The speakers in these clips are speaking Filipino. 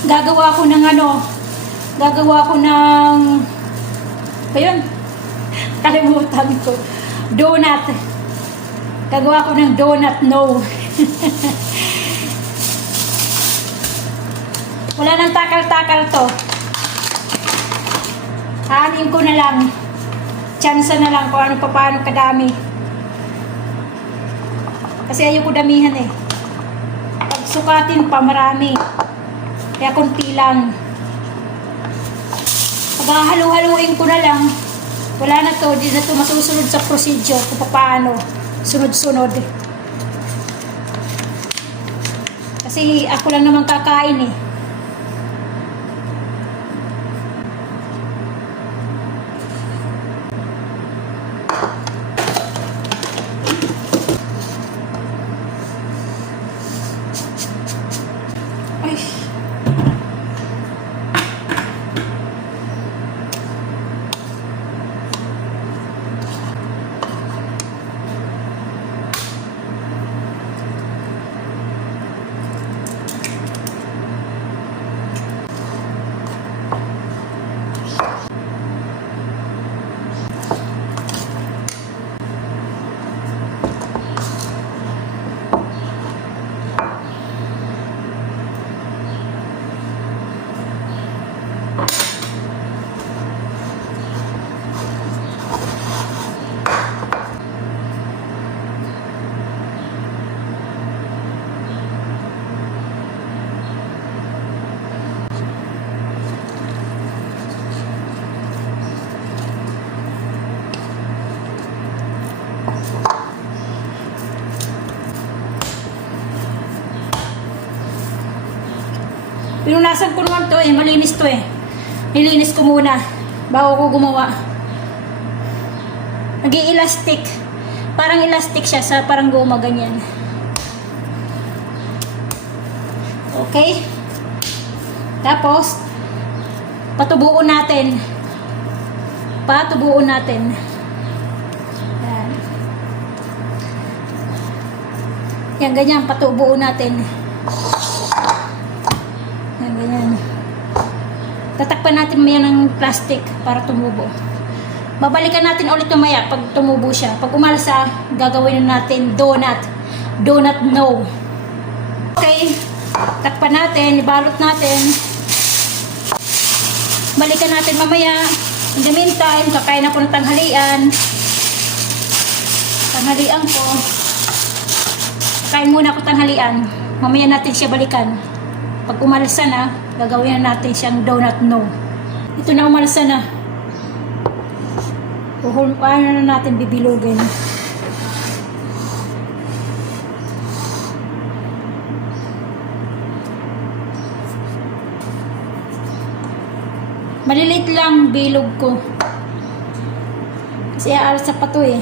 Gagawa ko ng gagawa ko ng, ayun, kalimutan ko. Donut. Gagawa ko ng donut, no. Wala nang takal-takal to. Hahanin ko na lang. Tsansa na lang kung ano pa paano kadami. Kasi ayoko damihan eh. Pag sukatin pa marami. Kaya kunti lang. Pag halu-haluin ko na lang, wala na to. Di na to masusunod sa procedure kung paano. Sunod-sunod. Kasi ako lang naman kakain eh. Pinunasan ko naman to eh, malinis to eh. Nilinis ko muna bago ko gumawa. Nag-i-elastic. Parang elastic siya sa parang goma ganyan. Okay? Tapos patubuon natin. Patubuon natin. Yan. Yan ganyan, patubuon natin. Ganyan. Tatakpan natin maya ng plastic para tumubo. Babalikan natin ulit mamaya pag tumubo siya. Pag umalsa, gagawin natin donut. Donut no. Okay. Takpan natin, ibalot natin. Balikan natin mamaya. In the meantime, kakain ako ng tanghalian. Tanghalian ko. Kakain muna ako tanghalian. Mamaya natin siya balikan. Pag umalsa na, gagawin na natin siyang donut no. Ito na umalsa na. Paano na natin bibilugin. Maliliit lang bilog ko. Kasi aalsa pa to eh.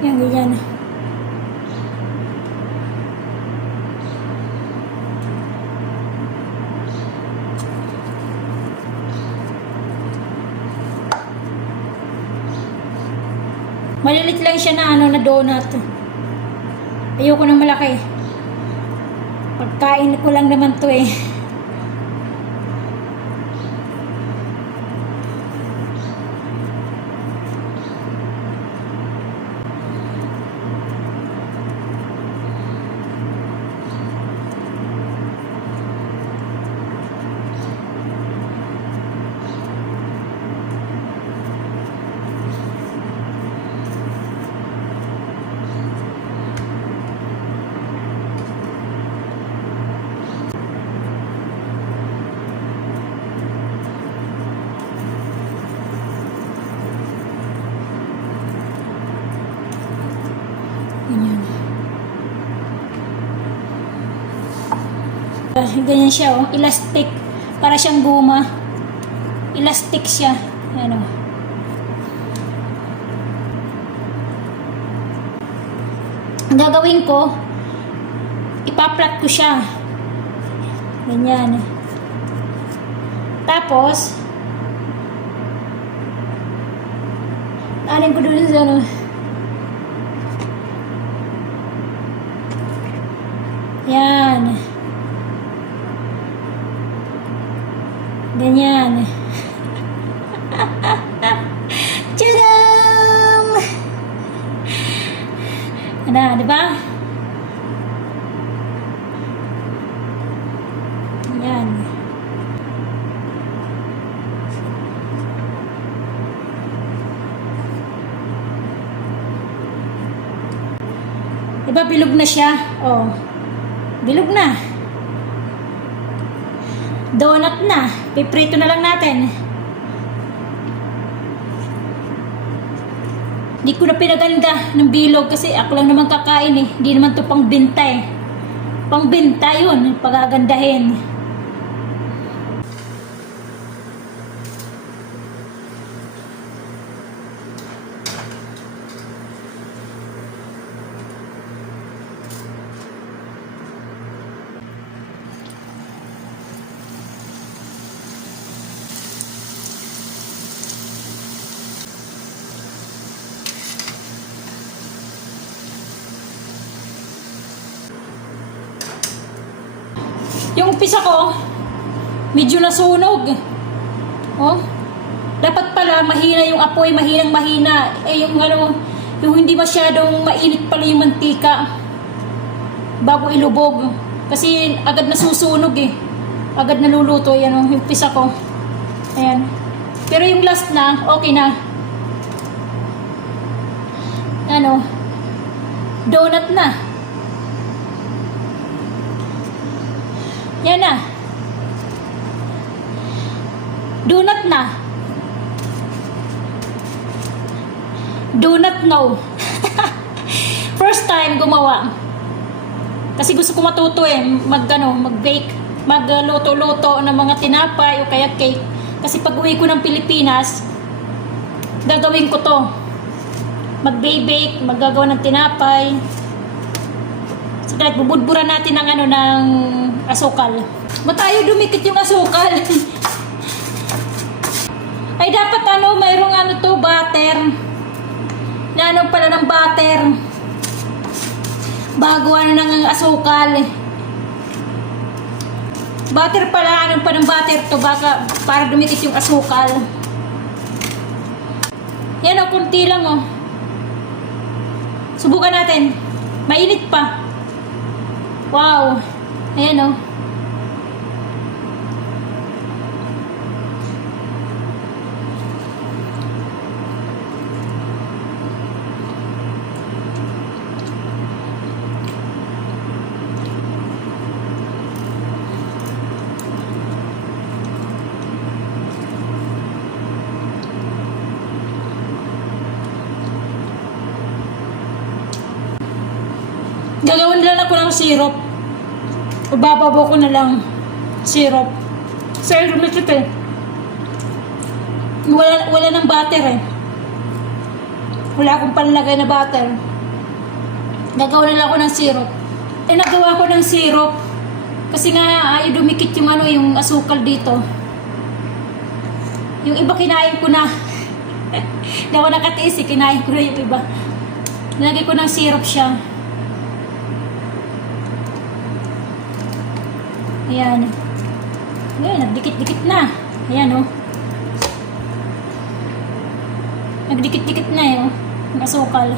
Yan, ganyan. Malilit lang siya na na donut. Ayoko ng malaki. Pagkain ko lang naman to eh. Ganyan siya oh, elastic. Para siyang guma. Elastic siya. Ano. Ang gagawin ko, ipaplat ko siya. Ganyan. Tapos, Dadaanin ko dun sa ano. Yan. Ganyan. Tadam! Ano, di ba? Yan. Diba bilog na siya? Oh. Bilog na. Donut na. Piprito na lang natin. Hindi ko na pinaganda ng bilog kasi ako lang naman kakain eh. Hindi naman to pang benta eh. Pang benta yun. Pagagandahin. Yung umpisa ko, medyo nasunog. Oh. Dapat pala mahina yung apoy, mahina. Eh yung ano, yung hindi masyadong mainit pala yung mantika bago ilubog. Kasi agad nasusunog eh. Agad naluluto yan yung umpisa ko. Ayan. Pero yung last na, okay na. Ano? Donut na. Yan na. Donut na. Donut no. First time gumawa. Kasi gusto ko matuto eh. Mag-bake. Magluto-luto ng mga tinapay o kaya cake. Kasi pag uwi ko ng Pilipinas, gagawin ko to. Mag-bake, maggagawa ng tinapay. Sige, bubudburan natin ng asukal. Matayo dumikit yung asukal. Ay dapat mayroong butter. Na pala ng butter. Bago ng asukal. Butter pala, pa ng butter to baka para dumikit yung asukal. Yan kunti lang Subukan natin. Mainit pa. Wow. Ayan Gagawin lang ako ng syrup. Bababaw ko na lang syrup. Sir, lumikit eh. Wala ng butter eh. Wala akong panlagay na butter. Gagawin lang ako ng syrup. Nagawa ko ng syrup. Kasi nga ayaw dumikit yung asukal dito. Yung iba kinain ko na. Hindi ako nakatiis eh. Kinain ko na yung iba. Nilagay ko ng syrup siya. Ayan. Ayan, nagdikit-dikit na. Ayan Nagdikit-dikit na yung asukal.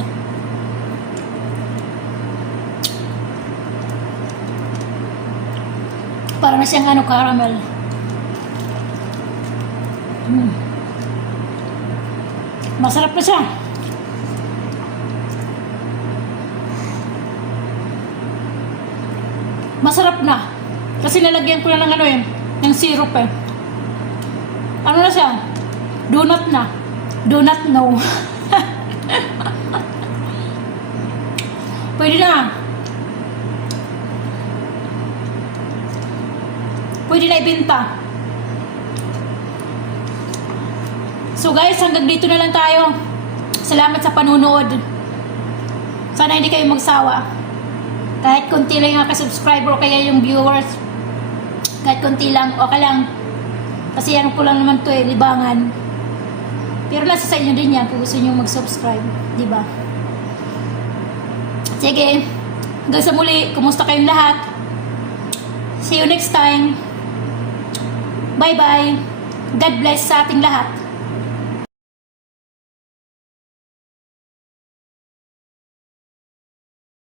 Para na siyang caramel. Masarap na siya. Masarap na. Kasi lalagyan ko na ng syrup eh. Ano na siya? Donut na. Donut no. Pwede na. Pwede na ibenta. So guys, hanggang dito na lang tayo. Salamat sa panunood. Sana hindi kayo magsawa. Kahit konti lang yung subscriber o kaya yung viewers. Kahit konti lang, okay lang. Kasi ko lang naman to libangan. Pero nasa sa inyo din yan kung gusto nyo mag-subscribe. Di ba? Sige. Hanggang sa muli. Kumusta kayong lahat? See you next time. Bye-bye. God bless sa ating lahat.